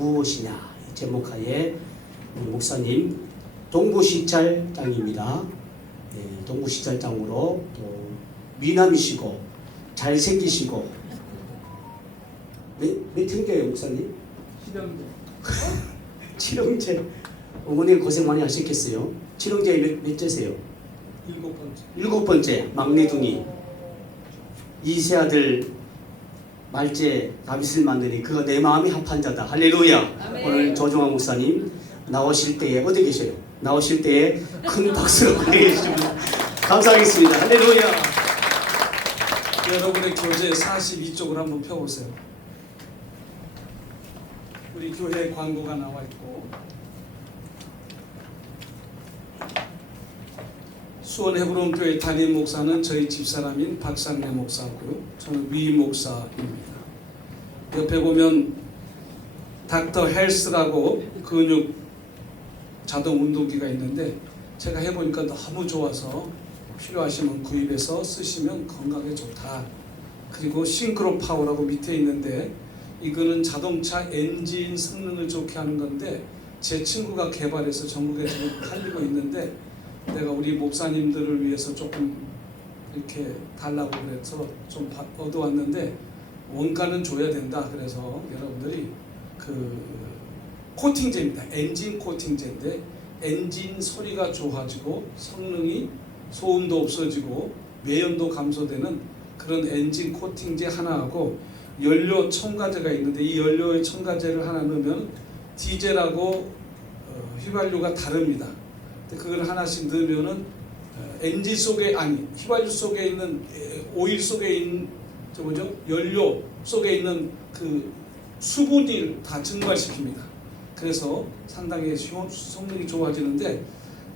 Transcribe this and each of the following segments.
무엇이냐 이 제목하에 목사님 동부시찰장입니다. 네, 동부시찰장으로 또 미남이시고 잘생기시고 몇 형제예요 목사님? 칠형제. 어머니 고생 많이 하셨겠어요. 칠형제 몇째세요? 일곱 번째 막내둥이. 이세 아들 말째 다윗을 만드니 그가 내 마음이 합한 자다. 할렐루야. 아멘. 오늘 조종환 목사님 나오실 때에 어디 계셔요? 나오실 때에 큰 박수로 보내해 주시면 감사하겠습니다. 할렐루야. 여러분의 교재 42쪽을 한번 펴보세요. 우리 교회 광고가 나와 있고, 수원 헤브론 교회 담임 목사는 저희 집사람인 박상래 목사고요. 저는 위 목사입니다. 옆에 보면 닥터 헬스라고 근육 자동 운동기가 있는데 제가 해보니까 너무 좋아서 필요하시면 구입해서 쓰시면 건강에 좋다. 그리고 싱크로 파워라고 밑에 있는데 이거는 자동차 엔진 성능을 좋게 하는 건데 제 친구가 개발해서 전국에 지금 팔리고 있는데 내가 우리 목사님들을 위해서 조금 이렇게 달라고 그래서 좀 얻어왔는데 원가는 줘야 된다. 그래서 여러분들이 그 코팅제입니다. 엔진 코팅제인데 엔진 소리가 좋아지고 성능이 소음도 없어지고 매연도 감소되는 그런 엔진 코팅제 하나하고 연료 첨가제가 있는데 이 연료의 첨가제를 하나 넣으면 디젤하고 휘발유가 다릅니다. 그걸 하나씩 넣으면은 엔진 속에 휘발유 속에 있는 오일 속에 있는 연료 속에 있는 그 수분을 다 증발시킵니다. 그래서 상당히 성능이 좋아지는데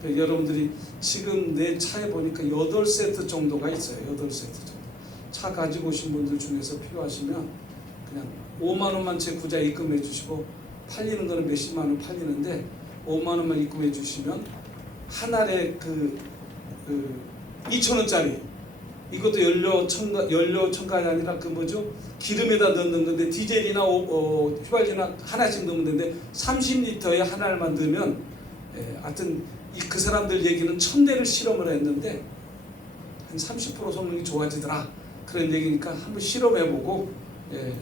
여러분들이 지금 내 차에 보니까 8세트 정도가 있어요. 8세트 정도. 차 가지고 오신 분들 중에서 필요하시면 그냥 5만 원만 제 구좌에 입금해 주시고 팔리는 거는 몇십만 원 팔리는데 5만 원만 입금해 주시면 한 알에 2,000원짜리 이것도 연료 첨가가 아니라 기름에다 넣는 건데 디젤이나 휘발유나 하나씩 넣으면 되는데 30리터에 하나를 넣으면 하여튼 그 사람들 얘기는 1000대를 실험을 했는데 한 30% 성능이 좋아지더라 그런 얘기니까 한번 실험해보고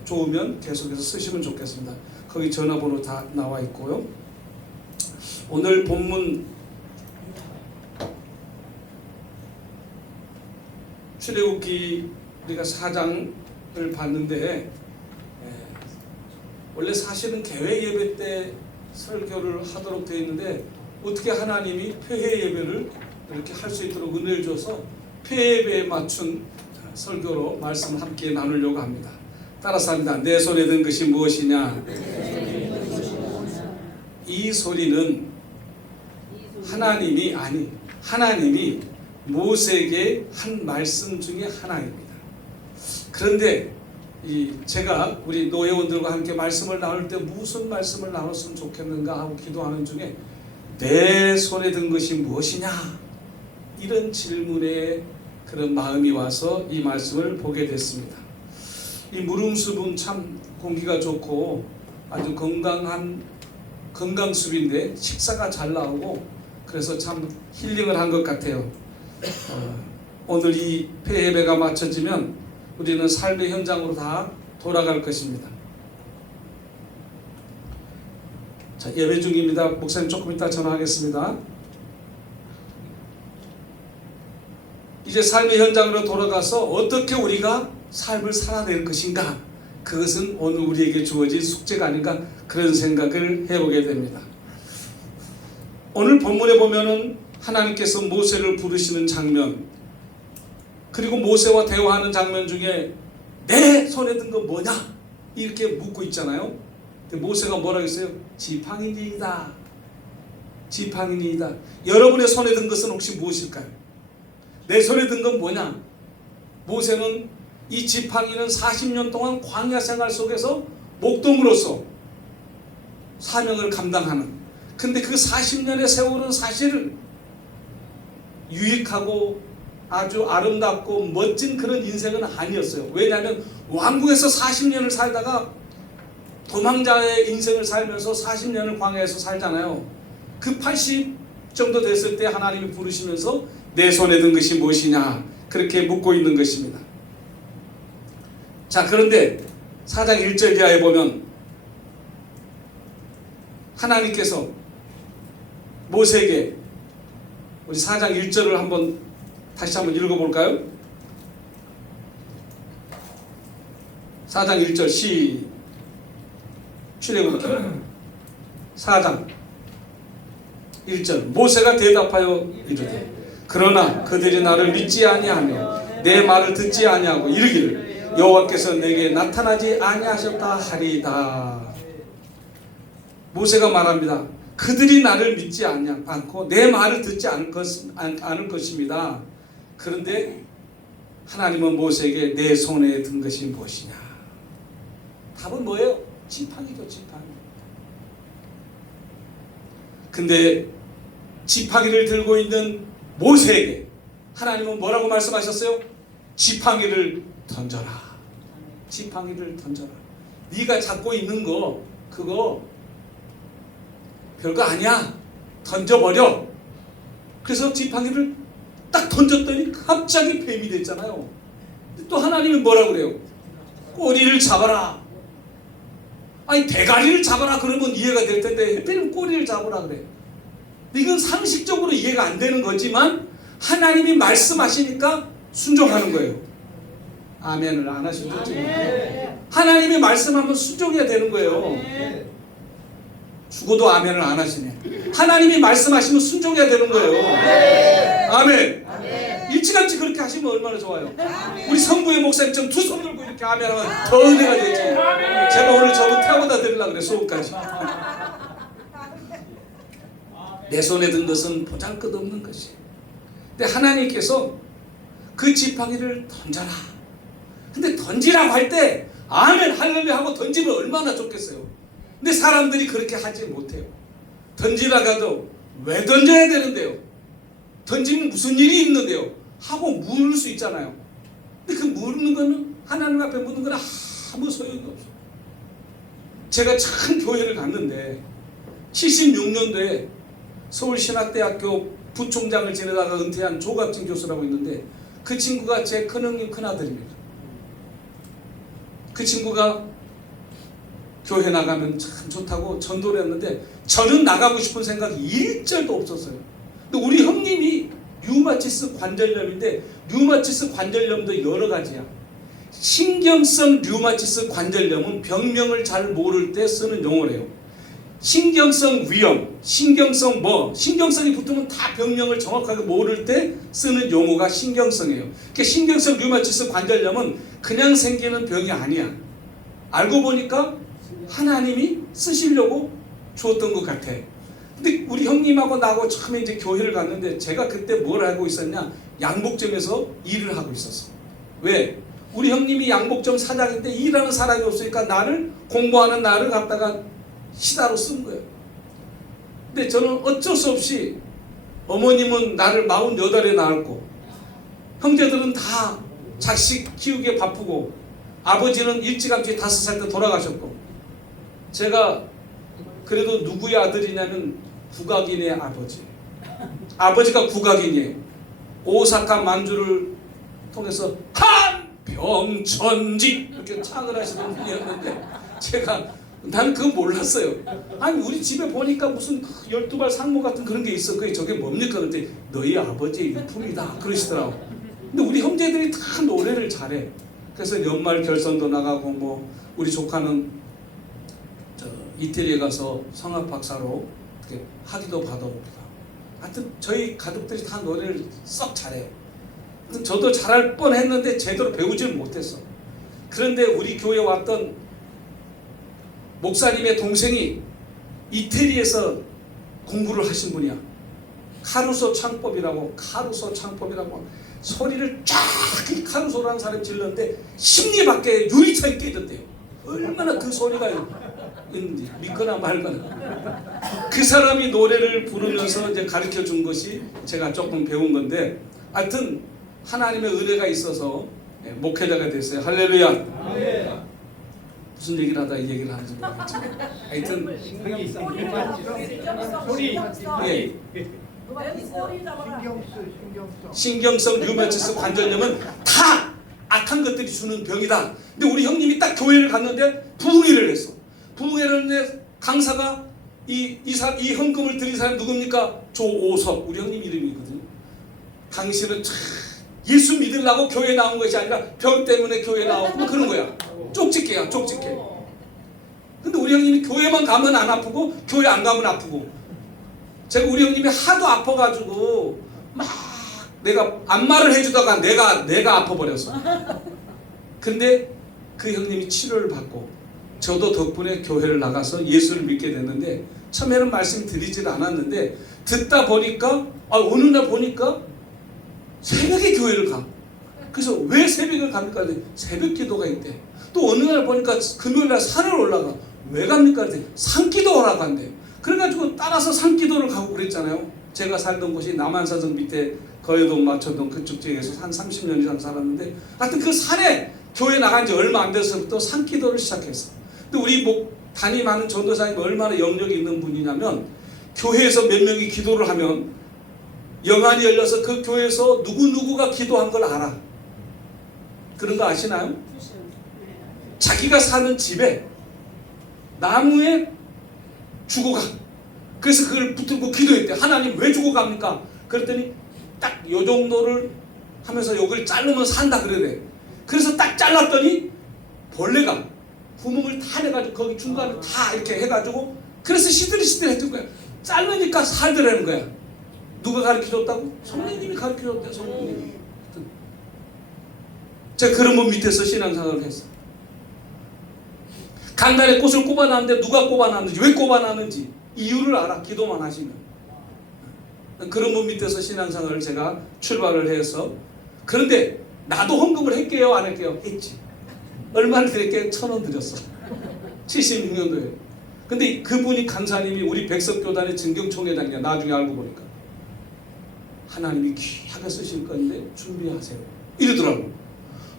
좋으면 계속해서 쓰시면 좋겠습니다. 거기 전화번호 다 나와 있고요. 오늘 본문 출애굽기 우리가 4장을 봤는데 원래 사실은 계획 예배 때 설교를 하도록 되어 있는데 어떻게 하나님이 폐회 예배를 이렇게 할 수 있도록 은혜를 줘서 폐회 예배에 맞춘 설교로 말씀을 함께 나누려고 합니다. 따라서 합니다. 내 손에 든 것이 무엇이냐? 이 소리는 하나님이 모세에게 한 말씀 중에 하나입니다. 그런데 제가 우리 노회원들과 함께 말씀을 나눌 때 무슨 말씀을 나눴으면 좋겠는가 하고 기도하는 중에 내 손에 든 것이 무엇이냐? 이런 질문에 그런 마음이 와서 이 말씀을 보게 됐습니다. 이 무릉숲은 참 공기가 좋고 아주 건강한 건강숲인데 식사가 잘 나오고 그래서 참 힐링을 한 것 같아요. 오늘 이 폐예배가 마쳐지면 우리는 삶의 현장으로 다 돌아갈 것입니다. 자, 예배 중입니다. 목사님 조금 이따 전화하겠습니다. 이제 삶의 현장으로 돌아가서 어떻게 우리가 삶을 살아낼 것인가? 그것은 오늘 우리에게 주어진 숙제가 아닌가 그런 생각을 해보게 됩니다. 오늘 본문에 보면은 하나님께서 모세를 부르시는 장면 그리고 모세와 대화하는 장면 중에 내 손에 든 건 뭐냐? 이렇게 묻고 있잖아요. 모세가 뭐라고 했어요? 지팡이니이다. 지팡이니이다. 여러분의 손에 든 것은 혹시 무엇일까요? 내 손에 든 건 뭐냐? 모세는 이 지팡이는 40년 동안 광야 생활 속에서 목동으로서 사명을 감당하는 근데 그 40년의 세월은 사실 유익하고 아주 아름답고 멋진 그런 인생은 아니었어요. 왜냐하면 왕궁에서 40년을 살다가 도망자의 인생을 살면서 40년을 광야에서 살잖아요. 그 80 정도 됐을 때 하나님이 부르시면서 내 손에 든 것이 무엇이냐 그렇게 묻고 있는 것입니다. 자, 그런데 4장 1절 이하에 보면 하나님께서 모세에게, 우리 4장 1절을 다시 한번 읽어볼까요? 4장 1절 출애굽기 4장 1절 모세가 대답하여 이르되 그러나 그들이 나를 믿지 아니하며 내 말을 듣지 아니하고 이르기를 여호와께서 내게 나타나지 아니하셨다 하리이다. 모세가 말합니다. 그들이 나를 믿지 않고 내 말을 듣지 않을 것입니다. 그런데 하나님은 모세에게 내 손에 든 것이 무엇이냐? 답은 뭐예요? 지팡이죠, 지팡이. 근데 지팡이를 들고 있는 모세에게 하나님은 뭐라고 말씀하셨어요? 지팡이를 던져라. 지팡이를 던져라. 네가 잡고 있는 거 그거 별거 아니야. 던져버려. 그래서 지팡이를 딱 던졌더니 갑자기 뱀이 됐잖아요. 또 하나님이 뭐라고 그래요? 꼬리를 잡아라. 아니 대가리를 잡아라 그러면 이해가 될 텐데 하필이면 꼬리를 잡으라 그래. 이건 상식적으로 이해가 안 되는 거지만 하나님이 말씀하시니까 순종하는 거예요. 아멘을 안 하셔도 되죠. 하나님이 말씀하면 순종해야 되는 거예요. 죽어도 아멘을 안 하시네. 하나님이 말씀하시면 순종해야 되는 거예요. 아멘. 일찌감치 그렇게 하시면 얼마나 좋아요. 우리 성부의 목사님처럼 두 손 들고 이렇게 아멘하면 더 은혜가 되죠. 제가 오늘 저분 태워다 드리려고 그래. 수업까지. 내 손에 든 것은 보잘 것 없는 것이. 근데 하나님께서 그 지팡이를 던져라. 근데 던지라고 할 때 아멘 할렐루야 하고 던지면 얼마나 좋겠어요. 근데 사람들이 그렇게 하지 못해요. 던지라고 해도 왜 던져야 되는데요? 던지면 무슨 일이 있는데요? 하고 물을 수 있잖아요. 근데 그 묻는 거는 하나님 앞에 묻는 건 아무 소용이 없어요. 제가 참 교회를 갔는데 76년도에 서울신학대학교 부총장을 지내다가 은퇴한 조갑진 교수라고 있는데 그 친구가 제 큰형님 큰아들입니다. 그 친구가 교회 나가면 참 좋다고 전도를 했는데 저는 나가고 싶은 생각이 일절도 없었어요. 근데 우리 형님이 류마티스 관절염인데 류마티스 관절염도 여러 가지야. 신경성 류마티스 관절염은 병명을 잘 모를 때 쓰는 용어래요. 신경성 위염, 신경성이 붙으면 다 병명을 정확하게 모를 때 쓰는 용어가 신경성이에요. 그러니까 신경성 류마티스 관절염은 그냥 생기는 병이 아니야. 알고 보니까 하나님이 쓰시려고 주었던 것 같아. 근데 우리 형님하고 나하고 처음에 이제 교회를 갔는데 제가 그때 뭘 하고 있었냐? 양복점에서 일을 하고 있었어. 왜? 우리 형님이 양복점 사장인데 일하는 사람이 없으니까 공부하는 나를 갖다가 시다로 쓴 거예요. 근데 저는 어쩔 수 없이 어머님은 나를 48에 낳았고 형제들은 다 자식 키우기에 바쁘고 아버지는 일찌감치 5살 때 돌아가셨고 제가 그래도 누구의 아들이냐면 국악인의 아버지가 국악인이에요. 오사카 만주를 통해서 한병천지 이렇게 창을 하시는 분이었는데 난 그거 몰랐어요. 아니 우리 집에 보니까 무슨 12발 상모 같은 그런 게 있어. 그게 저게 뭡니까? 그랬더니 너희 아버지의 일품이다 그러시더라고. 근데 우리 형제들이 다 노래를 잘해. 그래서 연말 결선도 나가고 우리 조카는 이태리에 가서 성악 박사로 학위도 받아옵니다. 하여튼 저희 가족들이 다 노래를 썩 잘해요. 저도 잘할 뻔했는데 제대로 배우지는 못했어. 그런데 우리 교회에 왔던 목사님의 동생이 이태리에서 공부를 하신 분이야. 카루소 창법이라고 소리를 쫙 카루소라는 사람이 질렀는데 심리 밖에 유리창이 깨졌대요. 얼마나 그 소리가 있는지 믿거나 말거나. 그 사람이 노래를 부르면서 이제 가르쳐 준 것이 제가 조금 배운 건데, 하여튼 하나님의 은혜가 있어서 목회자가 됐어요. 할렐루야. 무슨 얘기를 하다 이 얘기를 하는지 모르겠지만 하여튼 예. 신경성 류마티스 관절염은 다 악한 것들이 주는 병이다. 근데 우리 형님이 딱 교회를 갔는데 부흥회를 했어. 부흥회를 했는데 강사가 이 헌금을 드린 사람이 누굽니까? 조오섭, 우리 형님 이름이거든요. 당신은 참 예수 믿으려고 교회 나온 것이 아니라 병 때문에 교회 나오고 그런 거야. 쪽집게야, 쪽집게. 근데 우리 형님이 교회만 가면 안 아프고 교회 안 가면 아프고. 제가 우리 형님이 하도 아파가지고 막 내가 안마를 해주다가 내가 아파버렸어. 근데 그 형님이 치료를 받고 저도 덕분에 교회를 나가서 예수를 믿게 됐는데 처음에는 말씀드리질 않았는데 듣다 보니까 어느 날 보니까 새벽에 교회를 가. 그래서 왜 새벽에 갑니까? 새벽 기도가 있대. 또 어느 날 보니까 금요일날 산을 올라가. 왜 갑니까? 산기도 하라고 한대. 그래가지고 따라서 산기도를 가고 그랬잖아요. 제가 살던 곳이 남한사정 밑에 거여동 마초동 그쪽 지역에서 한 30년 이상 살았는데 하여튼 그 산에 교회 나간 지 얼마 안 돼서부터 산기도를 시작했어. 근데 우리 담임하는 전도사님이 얼마나 영역이 있는 분이냐면 교회에서 몇 명이 기도를 하면 영안이 열려서 그 교회에서 누구누구가 기도한 걸 알아. 그런 거 아시나요? 자기가 사는 집에 나무에 죽어가. 그래서 그걸 붙들고 기도했대. 하나님 왜 죽어갑니까? 그랬더니 딱 요 정도를 하면서 여기를 자르면 산다 그러래. 그래서 딱 잘랐더니 벌레가 구멍을 다 내가지고 거기 중간을 다 이렇게 해가지고 그래서 시들시들했던 거야. 자르니까 살더라는 거야. 누가 가르쳐줬다고? 성령님이 가르쳐줬대. 성령님이. 제가 그런 분 밑에서 신앙생활을 했어. 강단에 꽃을 꼽아놨는데 누가 꼽아놨는지 왜 꼽아놨는지 이유를 알아. 기도만 하시면. 그런 분 밑에서 신앙생활을 제가 출발을 해서 그런데 나도 헌금을 할게요 안 할게요? 했지. 얼마를 드릴게요? 1,000원 드렸어. 76년도에. 근데 그분이 강사님이 우리 백석교단의 증경총회장이야. 나중에 알고 보니까. 하나님이 귀하게 쓰실 건데 준비하세요. 이러더라고.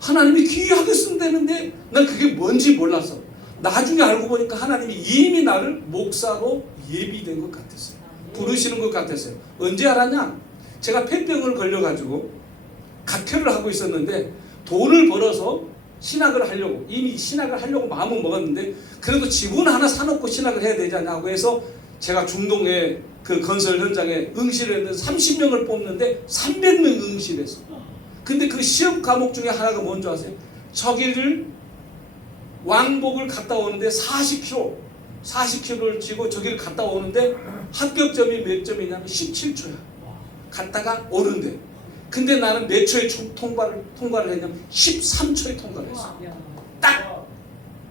하나님이 귀하게 쓴다는데 난 그게 뭔지 몰랐어. 나중에 알고 보니까 하나님이 이미 나를 목사로 예비된 것 같았어요. 부르시는 것 같았어요. 언제 알았냐? 제가 폐병을 걸려가지고 각혈을 하고 있었는데 돈을 벌어서 신학을 하려고 이미 신학을 하려고 마음은 먹었는데 그래도 집은 하나 사놓고 신학을 해야 되지 않냐고 해서 제가 중동의 그 건설 현장에 응시를 했는데 30명을 뽑는데 300명 응시를 했어. 근데 그 시험 과목 중에 하나가 뭔지 아세요? 저기를 왕복을 갔다 오는데 40km를 지고 저기를 갔다 오는데 합격점이 몇 점이냐면 17초야. 갔다가 오는데 근데 나는 몇 초에 통과를 했냐면 13초에 통과를 했어. 딱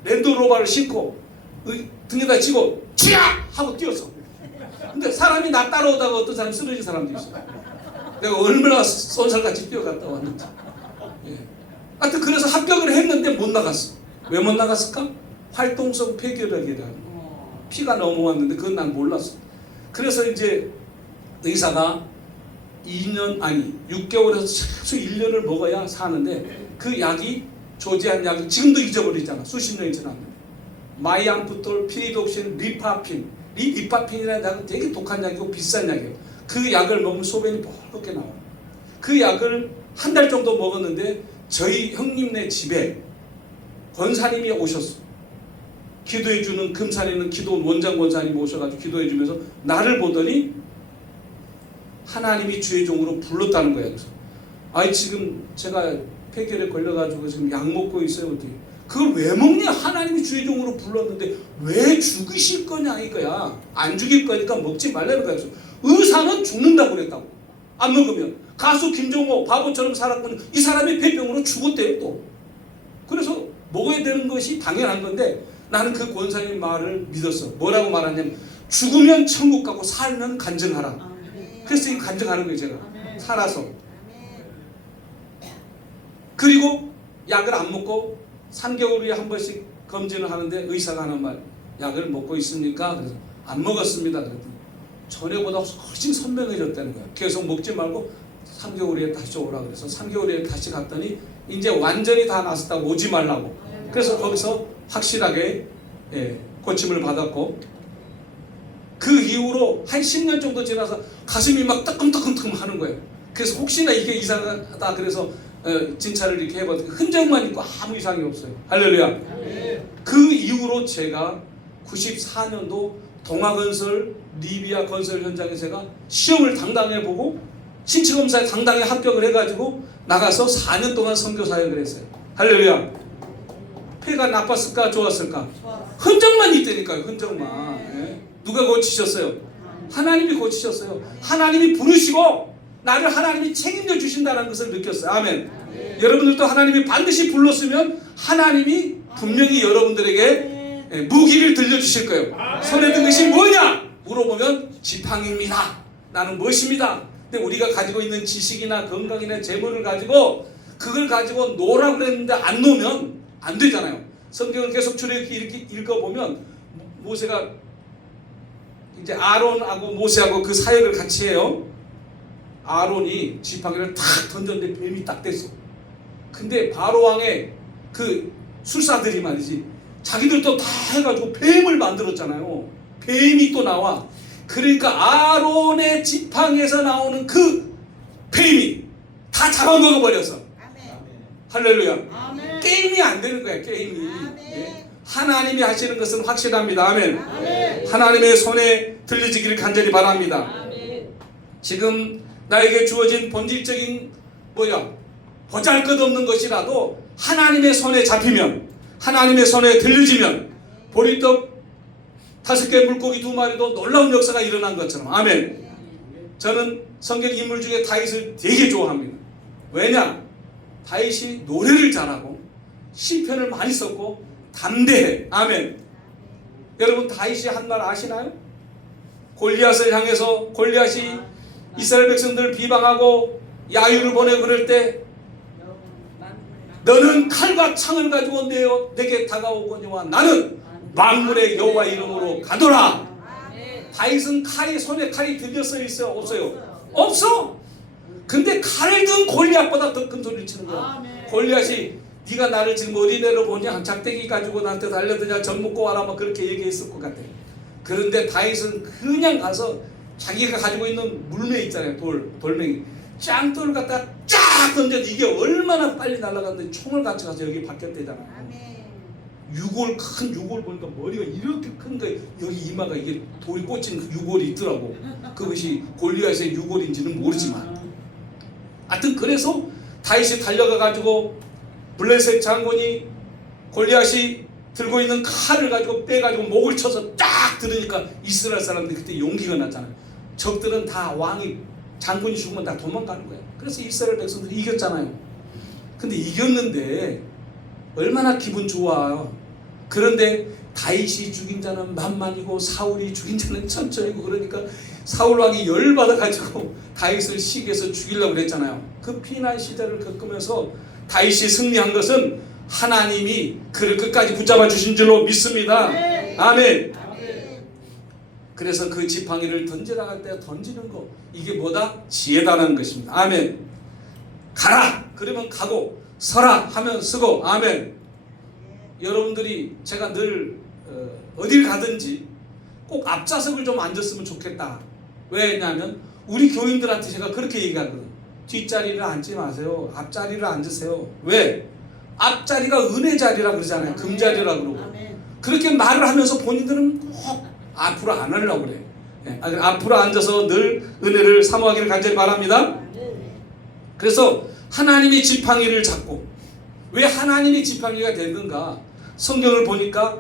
랜드로버를 신고 등에다 지고 쥐야! 하고 뛰었어. 근데 사람이 나 따라오다가 어떤 사람이 쓰러진 사람도 있어. 내가 얼마나 쏜살같이 뛰어갔다 왔는지. 예. 하여튼 그래서 합격을 했는데 못 나갔어. 왜 못 나갔을까? 활동성 폐결핵이라는 피가 넘어왔는데 그건 난 몰랐어. 그래서 이제 의사가 6개월에서 최소 1년을 먹어야 사는데 그 약이 조제한 약이 지금도 잊어버리잖아. 수십 년이 지났는데 마이암프톨, 피리독신, 리파핀. 리파핀이라는 약은 되게 독한 약이고 비싼 약이에요. 그 약을 먹으면 소변이 뻘겋게 나와요. 그 약을 한 달 정도 먹었는데 저희 형님네 집에 권사님이 오셨어. 기도해주는 금산에 있는 기도 원장 권사님이 오셔가지고 기도해주면서 나를 보더니 하나님이 주의 종으로 불렀다는 거야. 그래서 지금 제가 폐결에 걸려가지고 지금 약 먹고 있어요. 어떻게? 그걸 왜 먹냐? 하나님이 주의 종으로 불렀는데 왜 죽이실 거냐 이거야. 안 죽일 거니까 먹지 말라는 거야. 그래서 의사는 죽는다고 그랬다고. 안 먹으면. 가수 김종호 바보처럼 살았군요. 이 사람이 폐병으로 죽었대요 또. 그래서 먹어야 되는 것이 당연한 건데 나는 그 권사님 말을 믿었어. 뭐라고 말하냐면 죽으면 천국 가고 살면 간증하라. 그래서 이 간증하는 거예요 제가. 살아서. 그리고 약을 안 먹고 3개월에 한 번씩 검진을 하는데 의사가 하는 말, 약을 먹고 있습니까? 그래서 안 먹었습니다. 그랬더니 전에보다 훨씬 선명해졌다는 거야. 계속 먹지 말고 3개월에 다시 오라 그래서 3개월에 다시 갔더니 이제 완전히 다 나았다고 오지 말라고. 그래서 거기서 확실하게 고침을 받았고, 그 이후로 한 10년 정도 지나서 가슴이 막 뜨끔뜨끔 하는 거예요. 그래서 혹시나 이게 이상하다 그래서 진찰을 이렇게 해봤더니 흔적만 있고 아무 이상이 없어요. 할렐루야. 그 이후로 제가 94년도 동아건설 리비아 건설 현장에서 제가 시험을 당당히 보고 신체검사에 당당히 합격을 해가지고 나가서 4년 동안 선교 사역을 했어요. 할렐루야. 폐가 나빴을까 좋았을까? 흔적만 있다니까요. 흔적만. 누가 고치셨어요? 하나님이 고치셨어요. 하나님이 부르시고 나를 하나님이 책임져 주신다는 것을 느꼈어요. 아멘. 여러분들도 하나님이 반드시 불렀으면 하나님이 분명히 여러분들에게 무기를 들려주실 거예요. 손에 든 것이 뭐냐? 물어보면 지팡이입니다. 나는 무엇입니다. 근데 우리가 가지고 있는 지식이나 건강이나 재물을 가지고 그걸 가지고 놓으라고 그랬는데 안 놓으면 안 되잖아요. 성경을 계속 이렇게 읽어보면 모세가 이제 아론하고 모세하고 그 사역을 같이 해요. 아론이 지팡이를 탁 던졌는데 뱀이 딱 됐어. 근데 바로 왕의 그 술사들이 말이지 자기들도 다 해가지고 뱀을 만들었잖아요. 뱀이 또 나와. 그러니까 아론의 지팡이에서 나오는 그 뱀이 다 잡아먹어 버렸어. 할렐루야. 아멘. 게임이 안 되는 거야. 게임이. 하나님이 하시는 것은 확실합니다. 아멘. 아멘. 하나님의 손에 들려지기를 간절히 바랍니다. 아멘. 지금 나에게 주어진 본질적인 보잘것없는 것이라도 하나님의 손에 잡히면, 하나님의 손에 들려지면 보리떡 5개 물고기 2마리도 놀라운 역사가 일어난 것처럼. 아멘. 저는 성경 인물 중에 다윗을 되게 좋아합니다. 왜냐? 다윗이 노래를 잘하고 시편을 많이 썼고 담대해. 아멘. 여러분 다윗이 한 말 아시나요? 골리앗을 향해서 골리앗이 이스라엘 백성들을 비방하고 야유를 보내고 그럴 때 너는 칼과 창을 가지고 내게 다가오거니와 나는 만군의 여호와 이름으로 가노라. 다윗은 손에 칼이 들렸어 있어요? 없어요? 없어. 근데 칼을 든 골리앗보다 더 큰 소리를 치는 거야. 골리앗이 네가 나를 지금 어디내로 보냐, 작대기 가지고 나한테 달려드냐, 젖 먹고 와라, 막 그렇게 얘기했을 것 같아. 그런데 다윗은 그냥 가서 자기가 가지고 있는 물매 있잖아요. 돌멩이 짱돌을 갖다 쫙 던져도 이게 얼마나 빨리 날아갔는데 총을 같이 가서 여기 박혔대잖아요. 큰 유골 보니까 머리가 이렇게 큰 거예요. 여기 이마가 이게 돌이 꽂힌 그 유골이 있더라고. 그것이 골리앗의 유골인지는 모르지만 하여튼 그래서 다윗이 달려가가지고 블레셋 장군이 골리앗이 들고 있는 칼을 가지고 빼가지고 목을 쳐서 쫙 들으니까 이스라엘 사람들이 그때 용기가 났잖아요. 적들은 다 왕이 장군이 죽으면 다 도망가는 거예요. 그래서 이스라엘 백성들이 이겼잖아요. 근데 이겼는데 얼마나 기분 좋아요. 그런데 다윗이 죽인 자는 만만이고 사울이 죽인 자는 천천이고, 그러니까 사울 왕이 열받아가지고 다윗을 시기해서 죽이려고 그랬잖아요. 그 피난 시대를 겪으면서 다윗이 승리한 것은 하나님이 그를 끝까지 붙잡아 주신 줄로 믿습니다. 아멘. 그래서 그 지팡이를 던져 나갈 때 던지는 거, 이게 뭐다? 지혜다라는 것입니다. 아멘. 가라 그러면 가고, 서라 하면 서고. 아멘. 여러분들이 제가 늘 어딜 가든지 꼭 앞좌석을 좀 앉았으면 좋겠다. 왜냐하면 우리 교인들한테 제가 그렇게 얘기하거든. 뒷자리를 앉지 마세요. 앞자리를 앉으세요. 왜? 앞자리가 은혜 자리라 그러잖아요. 금자리라 그러고. 그렇게 말을 하면서 본인들은 꼭 앞으로 안 하려고 그래. 앞으로 앉아서 늘 은혜를 사모하기를 간절히 바랍니다. 그래서 하나님이 지팡이를 잡고, 왜 하나님이 지팡이가 되는가? 성경을 보니까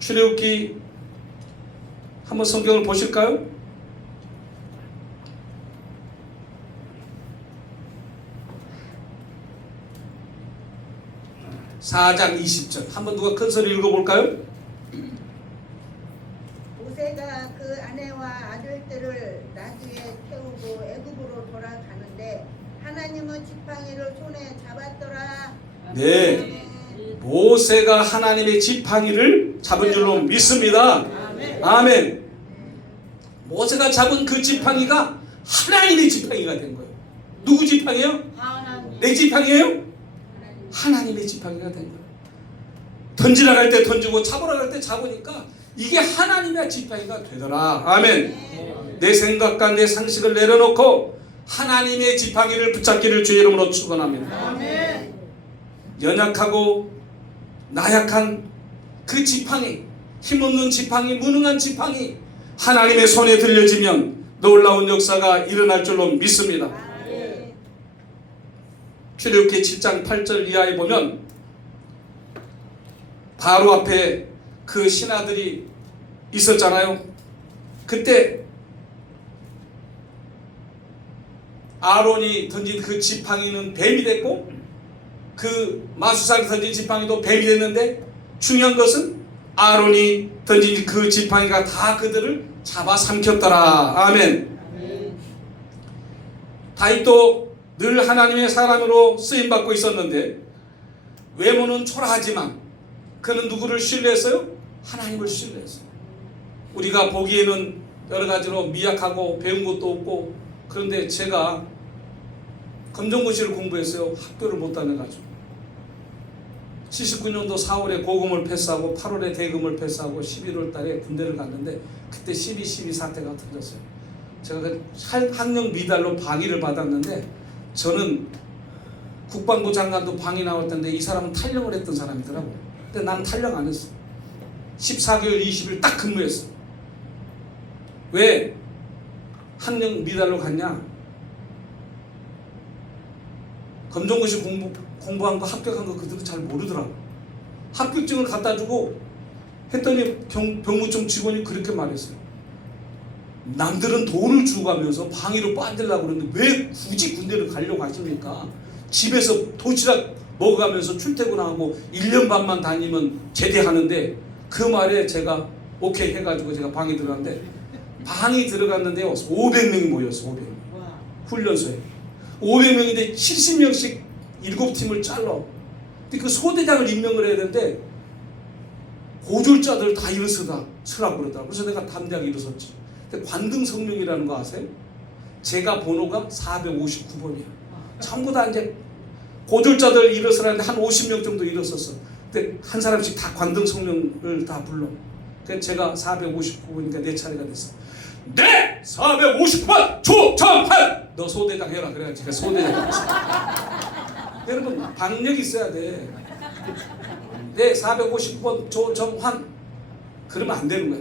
출애굽기 한번 성경을 보실까요? (4장 20절) 한번 누가 큰 소리 읽어볼까요? 모세가 그 아내와 아들들을 나귀에 태우고 애굽으로 돌아가는데 하나님은 지팡이를 손에 잡았더라. 네, 모세가 하나님의 지팡이를 잡은 줄로 믿습니다. 아멘. 모세가 잡은 그 지팡이가 하나님의 지팡이가 된 거예요. 누구 지팡이요? 내 지팡이에요? 하나님의 지팡이가 된 거예요. 던지러 갈 때 던지고 잡으러 갈 때 잡으니까 이게 하나님의 지팡이가 되더라. 아멘. 내 생각과 내 상식을 내려놓고 하나님의 지팡이를 붙잡기를 주의 이름으로 축원합니다. 연약하고 나약한 그 지팡이, 힘없는 지팡이, 무능한 지팡이 하나님의 손에 들려지면 놀라운 역사가 일어날 줄로 믿습니다. 출애굽기 7장 8절 이하에 보면 바로 앞에 그 신하들이 있었잖아요. 그때 아론이 던진 그 지팡이는 뱀이 됐고 그 마수살이 던진 지팡이도 뱀이 됐는데 중요한 것은 아론이 던진 그 지팡이가 다 그들을 잡아 삼켰더라. 아멘. 다윗도 늘 하나님의 사람으로 쓰임받고 있었는데 외모는 초라하지만 그는 누구를 신뢰했어요? 하나님을 신뢰했어요. 우리가 보기에는 여러 가지로 미약하고 배운 것도 없고 그런데 제가 검정고시를 공부했어요. 학교를 못 다녀가지고 79년도 4월에 고금을 패스하고 8월에 대금을 패스하고 11월 달에 군대를 갔는데 그때 12 사태가 터졌어요. 제가 그 학력 미달로 방위를 받았는데 저는 국방부 장관도 방위 나올 텐데 이 사람은 탈영을 했던 사람이더라고요. 근데 난 탈영 안 했어. 14개월 20일 딱 근무했어. 왜 학력 미달로 갔냐? 검정고시 공부한 거 합격한 거 그들은 잘 모르더라고. 합격증을 갖다 주고 했더니 병무청 직원이 그렇게 말했어요. 남들은 돈을 주고 가면서 방위로 빠지려고 그러는데 왜 굳이 군대를 가려고 하십니까? 집에서 도시락 먹어가면서 출퇴근하고 1년 반만 다니면 제대하는데 그 말에 제가 오케이 해가지고 제가 방위 들어갔는데 방이 들어갔는데요 500명이 모였어. 500명 훈련소에 500명인데 70명씩 7팀을 잘라. 근데 그 소대장을 임명을 해야 되는데 고졸자들 다 일어서라고 그러더라고. 그래서 내가 담대하게 일어섰지. 근데 관등성명이라는 거 아세요? 제가 번호가 459번이야. 전부 다 이제 고졸자들 일어서라는데 한 50명 정도 일어섰어. 근데 한 사람씩 다 관등성명을 다 불러. 그래서 제가 459번이니까 내 차례가 됐어. 네! 459번 조정환! 너 소대장 해라. 그래가지고 제가 소대장 했어. 여러분 박력이 있어야 돼. 네 459번 조정환 그러면 안 되는 거야.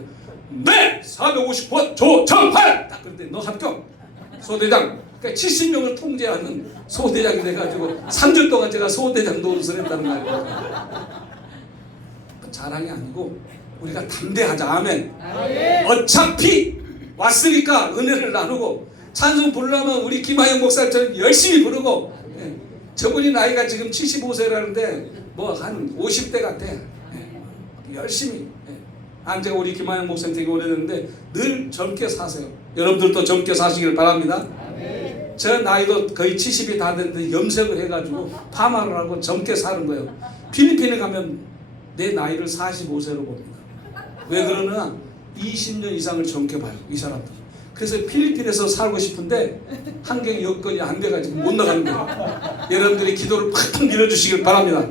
네 459번 조정환 딱 그런데 너 합격 소대장. 그러니까 70명을 통제하는 소대장이 돼가지고 3주 동안 제가 소대장 노릇을 했다는 거예요. 자랑이 아니고 우리가 담대하자. 아멘. 어차피 왔으니까 은혜를 나누고 찬송 부르려면 우리 김하영 목사처럼 열심히 부르고. 저분이 나이가 지금 75세라는데 뭐 한 50대 같아. 열심히. 제가 우리 김하영 목사님 되게 오래됐는데 늘 젊게 사세요. 여러분들도 젊게 사시길 바랍니다. 저 나이도 거의 70이 다 됐는데 염색을 해가지고 파마를 하고 젊게 사는 거예요. 필리핀에 가면 내 나이를 45세로 봅니다. 왜 그러나 20년 이상을 젊게 봐요. 이 사람들. 그래서 필리핀에서 살고 싶은데 환경 여건이 안 돼가지고 못 나가는 거예요. 여러분들이 기도를 팍팍 밀어주시길 바랍니다.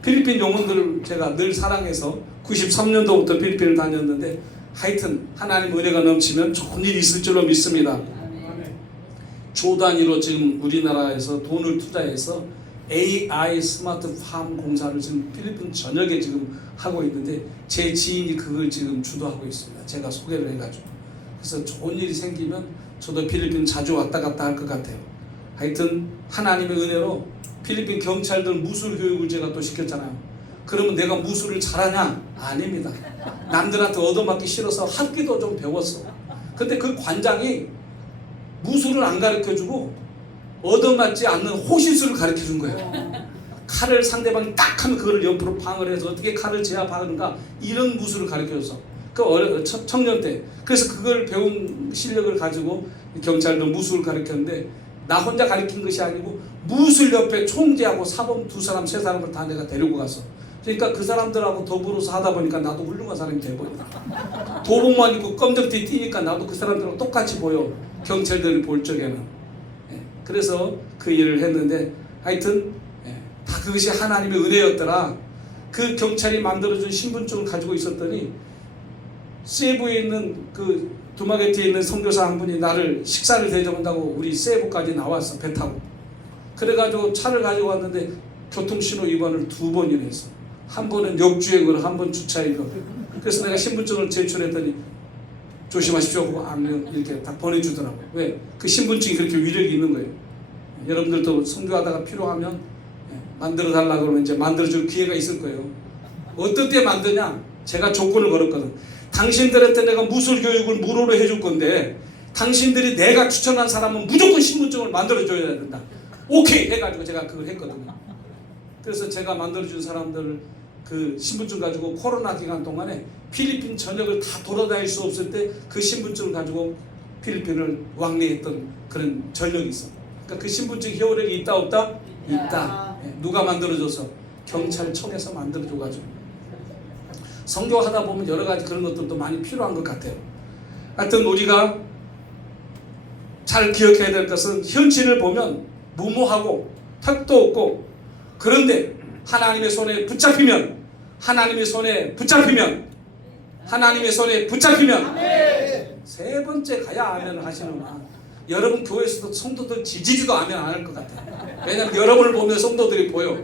필리핀 영혼들을 제가 늘 사랑해서 93년도부터 필리핀을 다녔는데 하여튼 하나님 은혜가 넘치면 좋은 일이 있을 줄로 믿습니다. 조 단위로 지금 우리나라에서 돈을 투자해서 AI 스마트 팜 공사를 지금 필리핀 전역에 지금 하고 있는데 제 지인이 그걸 지금 주도하고 있습니다. 제가 소개를 해가지고. 그래서 좋은 일이 생기면 저도 필리핀 자주 왔다 갔다 할 것 같아요. 하여튼 하나님의 은혜로 필리핀 경찰들 무술 교육을 제가 또 시켰잖아요. 그러면 내가 무술을 잘하냐? 아닙니다. 남들한테 얻어맞기 싫어서 합기도 좀 배웠어. 근데 그 관장이 무술을 안 가르쳐주고 얻어맞지 않는 호신술을 가르쳐준 거예요. 칼을 상대방이 딱 하면 그걸 옆으로 방을 해서 어떻게 칼을 제압하는가 이런 무술을 가르쳐줘서 그 청년 때. 그래서 그걸 배운 실력을 가지고 경찰도 무술을 가르쳤는데 나 혼자 가르친 것이 아니고 무술 옆에 총재하고 사범 2사람 3사람을 다 내가 데리고 갔어. 그러니까 그 사람들하고 더불어서 하다 보니까 나도 훌륭한 사람이 돼버려. 도복만 입고 검정띠 띠니까 나도 그 사람들하고 똑같이 보여. 경찰들이 볼 적에는. 그래서 그 일을 했는데 하여튼 다 그것이 하나님의 은혜였더라. 그 경찰이 만들어준 신분증을 가지고 있었더니 세부에 있는 그 두마게티에 있는 선교사 한 분이 나를 식사를 대접한다고 우리 세부까지 나왔어, 배 타고. 그래가지고 차를 가지고 왔는데 교통신호 위반을 2번이나 했어. 한 번은 역주행으로, 한 번 주차위반. 그래서 내가 신분증을 제출했더니 조심하십시오 하고 안면 이렇게 다 보내주더라고요. 왜? 그 신분증이 그렇게 위력이 있는 거예요. 여러분들도 선교하다가 필요하면 만들어 달라고 그러면 이제 만들어줄 기회가 있을 거예요. 어떤 때 만드냐? 제가 조건을 걸었거든. 당신들한테 내가 무술 교육을 무료로 해줄 건데 당신들이 내가 추천한 사람은 무조건 신분증을 만들어줘야 된다. 오케이 해가지고 제가 그걸 했거든요. 그래서 제가 만들어준 사람들 그 신분증 가지고 코로나 기간 동안에 필리핀 전역을 다 돌아다닐 수 없을 때 그 신분증을 가지고 필리핀을 왕래했던 그런 전력이 있어. 그러니까 그 신분증 효력이 있다 없다? 있다. 누가 만들어줘서? 경찰청에서 만들어줘가지고. 선교하다 보면 여러 가지 그런 것들도 많이 필요한 것 같아요. 하여튼 우리가 잘 기억해야 될 것은 현실을 보면 무모하고 턱도 없고, 그런데 하나님의 손에 붙잡히면, 하나님의 손에 붙잡히면, 하나님의 손에 붙잡히면 아멘. 세 번째 가야 아멘을 하시는구나. 여러분 교회에서도 성도들 지지지도 아멘 안 할 것 같아요. 왜냐하면 여러분을 보면 성도들이 보여.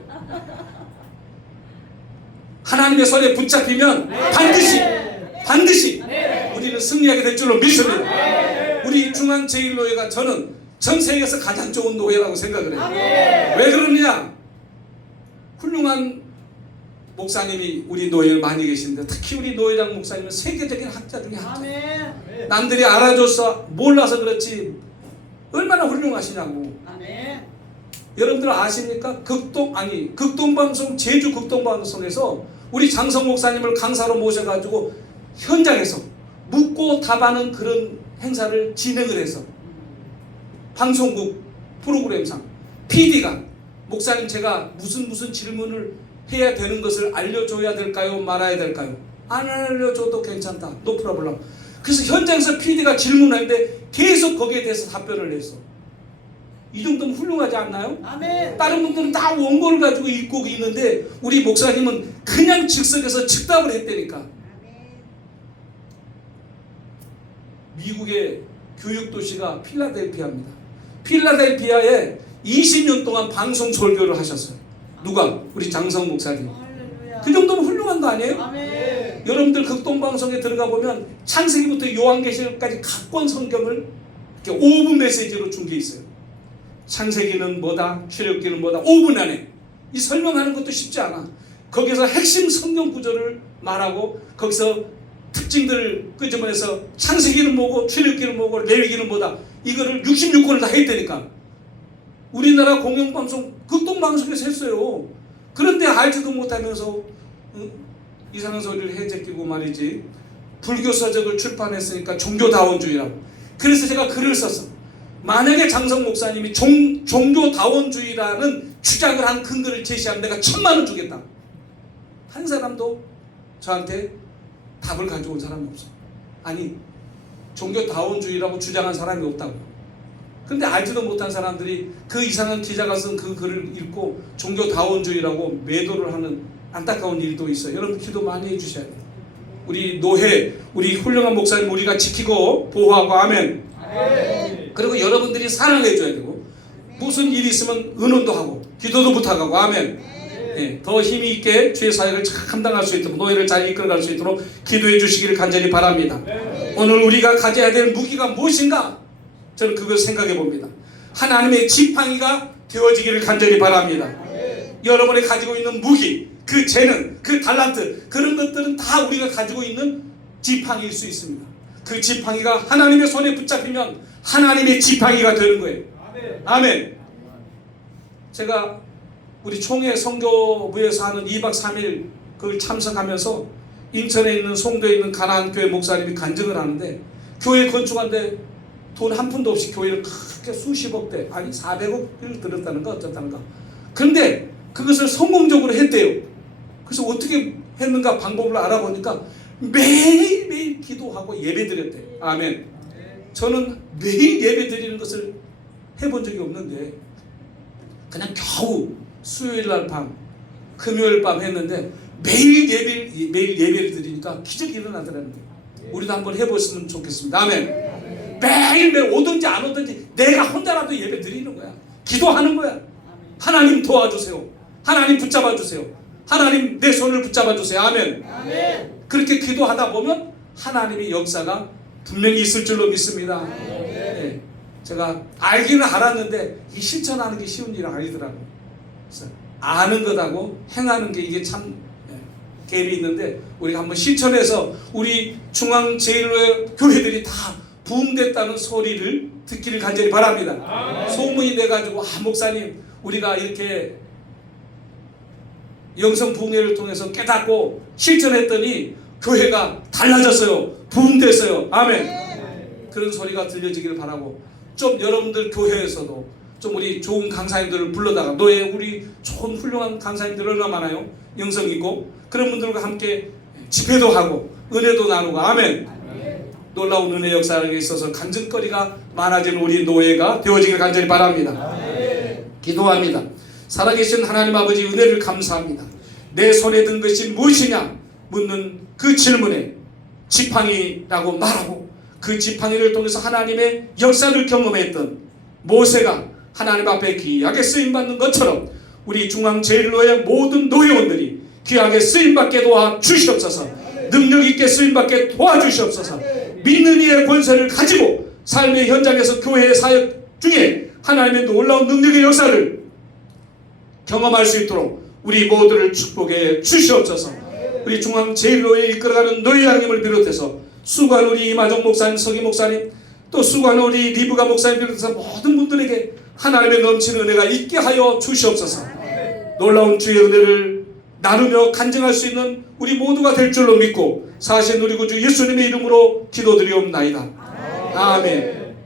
하나님의 손에 붙잡히면 반드시 우리는 승리하게 될 줄로 믿습니다. 우리 중앙제일노회가 저는 전 세계에서 가장 좋은 노회라고 생각을 해요. 왜 그러느냐? 훌륭한 목사님이 우리 노회에 많이 계신데, 특히 우리 노회장 목사님은 세계적인 학자 중에 학자. 남들이 알아줘서 몰라서 그렇지 얼마나 훌륭하시냐고. 여러분들 아십니까? 극동방송, 제주 극동방송에서 우리 장성 목사님을 강사로 모셔가지고 현장에서 묻고 답하는 그런 행사를 진행을 해서 방송국 프로그램상 PD가 목사님 제가 무슨 질문을 해야 되는 것을 알려줘야 될까요? 말아야 될까요? 안 알려줘도 괜찮다. No problem. 그래서 현장에서 PD가 질문하는데 계속 거기에 대해서 답변을 했어. 이 정도면 훌륭하지 않나요? 아멘. 다른 분들은 다 원고를 가지고 읽고 있는데 우리 목사님은 그냥 즉석에서 즉답을 했다니까. 미국의 교육도시가 필라델피아입니다. 필라델피아에 20년 동안 방송 설교를 하셨어요. 누가? 우리 장성 목사님. 그 정도면 훌륭한 거 아니에요? 아멘. 여러분들 극동방송에 들어가 보면 창세기부터 요한계시록까지 각권 성경을 이렇게 5분 메시지로 준 게 있어요. 창세기는 뭐다, 출애굽기는 뭐다, 5분 안에. 이 설명하는 것도 쉽지 않아. 거기서 핵심 성경 구절을 말하고 거기서 특징들을 끄집어내서 창세기는 뭐고 출애굽기는 뭐고 레위기는 뭐다, 이거를 66권을 다 했다니까. 우리나라 공영방송 극동방송에서 했어요. 그런데 알지도 못하면서 이상한 소리를 해제끼고 말이지. 불교서적을 출판했으니까 종교다원주의라고. 그래서 제가 글을 썼어. 만약에 장성 목사님이 종교다원주의라는 주장을 한 근거를 제시하면 내가 1000만 원 주겠다. 한 사람도 저한테 답을 가져온 사람이 없어. 아니, 종교다원주의라고 주장한 사람이 없다고. 근데 알지도 못한 사람들이 그 이상한 기자가 쓴 그 글을 읽고 종교다원주의라고 매도를 하는 안타까운 일도 있어요. 여러분 기도 많이 해주셔야 돼요. 우리 노회, 우리 훌륭한 목사님 우리가 지키고 보호하고. 아멘. 아멘. 그리고 여러분들이 사랑해줘야 되고, 무슨 일이 있으면 의논도 하고 기도도 부탁하고. 아멘. 네, 더 힘이 있게 주의 사역을 잘 감당할 수 있도록, 노예를 잘 이끌어갈 수 있도록 기도해 주시기를 간절히 바랍니다. 오늘 우리가 가져야 될 무기가 무엇인가? 저는 그걸 생각해 봅니다. 하나님의 지팡이가 되어지기를 간절히 바랍니다. 여러분이 가지고 있는 무기, 그 재능, 그 달란트, 그런 것들은 다 우리가 가지고 있는 지팡이일 수 있습니다. 그 지팡이가 하나님의 손에 붙잡히면 하나님의 지팡이가 되는 거예요. 아멘. 제가 우리 총회 선교부에서 하는 2박 3일 그걸 참석하면서 인천에 있는 송도에 있는 가나안교회 목사님이 간증을 하는데, 교회 건축하는데 돈 한 푼도 없이 교회를 크게 수십억 대, 아니 400억을 들었다는가 어쩌다는가. 그런데 그것을 성공적으로 했대요. 그래서 어떻게 했는가 방법을 알아보니까 매일매일 기도하고 예배 드렸대요. 아멘. 저는 매일 예배 드리는 것을 해본 적이 없는데 그냥 겨우 수요일 날 밤, 금요일 밤 했는데 매일 예배를 드리니까 기적이 일어나더라는 거예요. 우리도 한번 해보시면 좋겠습니다. 아멘. 매일매일 오든지 안 오든지 내가 혼자라도 예배 드리는 거야. 기도하는 거야. 하나님 도와주세요. 하나님 붙잡아 주세요. 하나님 내 손을 붙잡아 주세요. 아멘. 그렇게 기도하다 보면 하나님의 역사가 분명히 있을 줄로 믿습니다. 네. 제가 알기는 알았는데 이 실천하는 게 쉬운 일 아니더라고요. 그래서 아는 것하고 행하는 게 이게 참 갭이 있는데 우리가 한번 실천해서 우리 중앙제일교회 교회들이 다 부흥됐다는 소리를 듣기를 간절히 바랍니다. 소문이 내가지고 목사님 우리가 이렇게 영성 부흥회를 통해서 깨닫고 실천했더니 교회가 달라졌어요. 부흥됐어요. 아멘. 그런 소리가 들려지기를 바라고 좀 여러분들 교회에서도 좀 우리 좋은 강사님들을 불러다가 너의 우리 좋은 훌륭한 강사님들 얼마나 많아요. 영성 있고 그런 분들과 함께 집회도 하고 은혜도 나누고 아멘. 놀라운 은혜 역사에 있어서 간증거리가 많아지는 우리 노예가 되어지길 간절히 바랍니다. 기도합니다. 살아계신 하나님 아버지 은혜를 감사합니다. 내 손에 든 것이 무엇이냐 묻는 그 질문에 지팡이라고 말하고 그 지팡이를 통해서 하나님의 역사를 경험했던 모세가 하나님 앞에 귀하게 쓰임받는 것처럼 우리 중앙제일로의 모든 노회원들이 귀하게 쓰임받게 도와주시옵소서. 능력있게 쓰임받게 도와주시옵소서. 믿는 이의 권세를 가지고 삶의 현장에서 교회의 사역 중에 하나님의 놀라운 능력의 역사를 경험할 수 있도록 우리 모두를 축복해 주시옵소서. 우리 중앙제일로에 이끌어가는 노예장님을 비롯해서 수고한 우리 이마정 목사님, 서기 목사님, 또 수고한 우리 리브가 목사님 비롯해서 모든 분들에게 하나님의 넘치는 은혜가 있게 하여 주시옵소서. 놀라운 주의 은혜를 나누며 간증할 수 있는 우리 모두가 될 줄로 믿고 사신 우리 구주 예수님의 이름으로 기도드리옵나이다. 아멘.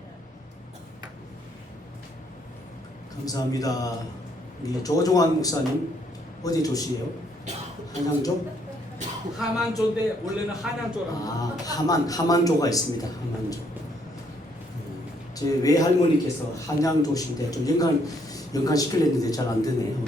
감사합니다. 우리 조종환 목사님 어디 조시예요? 한양조? 하만조인데 원래는 한양조랍니다. 하만조가 있습니다. 하만조. 제 외할머니께서 한양조신데 좀 연관시키려 했는데 잘 안 되네요.